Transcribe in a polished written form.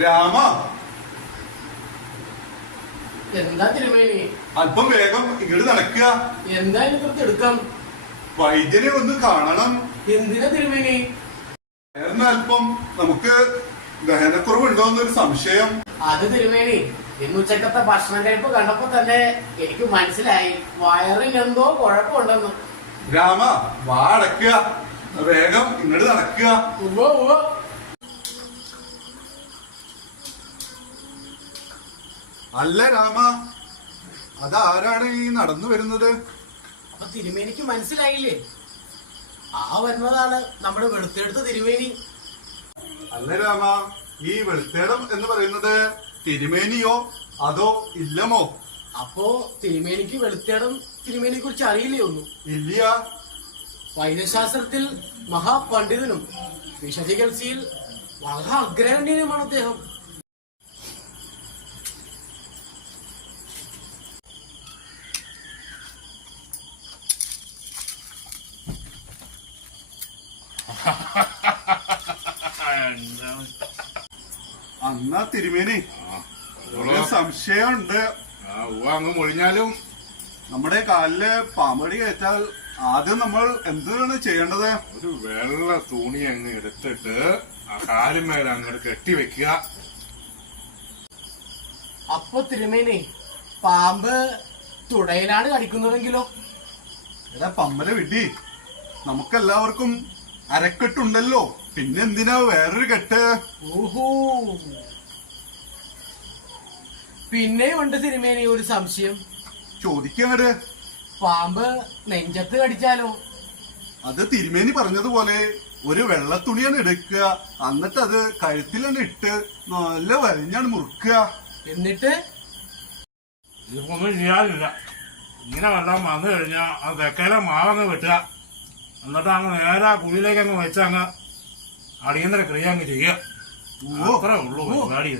രാമ, എന്താ തിരുമേനി? അല്പം വേഗം ഇങ്ങോട്ട് നടക്കുക. എന്താ ഇതൊക്കെ എടുക്കാം? വൈദ്യനെ ഒന്ന് കാണണം. എന്തിനാ തിരുമേനി? അല്പം നമുക്ക് ദഹനക്കുറവുണ്ടോന്നൊരു സംശയം. അത് തിരുമേനി, ഇന്ന് ഉച്ചക്കത്തെ ഭക്ഷണം കഴിപ്പ് കണ്ടപ്പോ തന്നെ എനിക്ക് മനസ്സിലായി വയറിന് എന്തോ കുഴപ്പമുണ്ടെന്ന്. രാമ, വാ അടക്കുക. വേഗം ഇങ്ങോട്ട് നടക്കുക. അല്ല രാമ, അതാരാണ് ഈ നടന്നു വരുന്നത്? അപ്പൊ തിരുമേനിക്ക് മനസ്സിലായില്ലേ? ആ വരുന്നതാണ് നമ്മുടെ വെളുത്തെടുത്ത തിരുമേനി. അല്ല രാമ, ഈ വെളുത്തേടം എന്ന് പറയുന്നത് തിരുമേനിയോ അതോ ഇല്ലമോ? അപ്പോ തിരുമേനിക്ക് വെളുത്തേടം തിരുമേനിയെ കുറിച്ച് അറിയില്ലേ ഒന്നും? ഇല്ല. വൈദ്യശാസ്ത്രത്തിൽ മഹാപണ്ഡിതനും വിഷചികിത്സയിൽ വളരെ അഗ്രഗണ്യനുമാണ് അദ്ദേഹം. അന്നാ തിരുമേനി, ഒരു സംശയമുണ്ട്. അങ്ങ് മൊഴിഞ്ഞാലും നമ്മുടെ കാലില് പാമ്പടി കയറ്റാൽ ആദ്യം നമ്മൾ എന്താണ് ചെയ്യേണ്ടത്? ഒരു വെള്ള തുണി അങ്ങ് എടുത്തിട്ട് ആ കാലുമേലെ അങ്ങോട്ട് കെട്ടിവെക്കുക. അപ്പൊ തിരുമേനി, പാമ്പ് തുടയിലാണ് കടിക്കുന്നതെങ്കിലോ? എടാ പമ്മല വിഡി, നമുക്കെല്ലാവർക്കും അരക്കെട്ടുണ്ടല്ലോ, പിന്നെന്തിനാ വേറൊരു കെട്ട്? ഓഹോ, പിന്നെയുണ്ട് തിരുമേനി ഒരു സംശയം. ചോദിക്കങ്ങട്. പാമ്പ് നെഞ്ചത്ത് കടിച്ചാലോ? അത് തിരുമേനി പറഞ്ഞതുപോലെ ഒരു വെള്ളത്തുണിയാണ് എടുക്കുക, എന്നിട്ട് അത് കഴുത്തിലാണ് ഇട്ട് നല്ല വരഞ്ഞാണ് മുറുക്കുക. എന്നിട്ട് ഇതിപ്പൊന്നും ചെയ്യാനില്ല. ഇങ്ങനെ വെള്ളം വന്നു കഴിഞ്ഞാൽ അത് തെക്കേലെ മാവങ്ങ് വെട്ടുക. എന്നിട്ട് അങ്ങ് നേരെ കുഴിയിലേക്ക് അങ്ങ് വെച്ചങ്ങ് അടിയന്തര ക്രിയ അങ്ങ് ചെയ്യുക. അത്രേ ഉള്ളൂ പരിപാടി.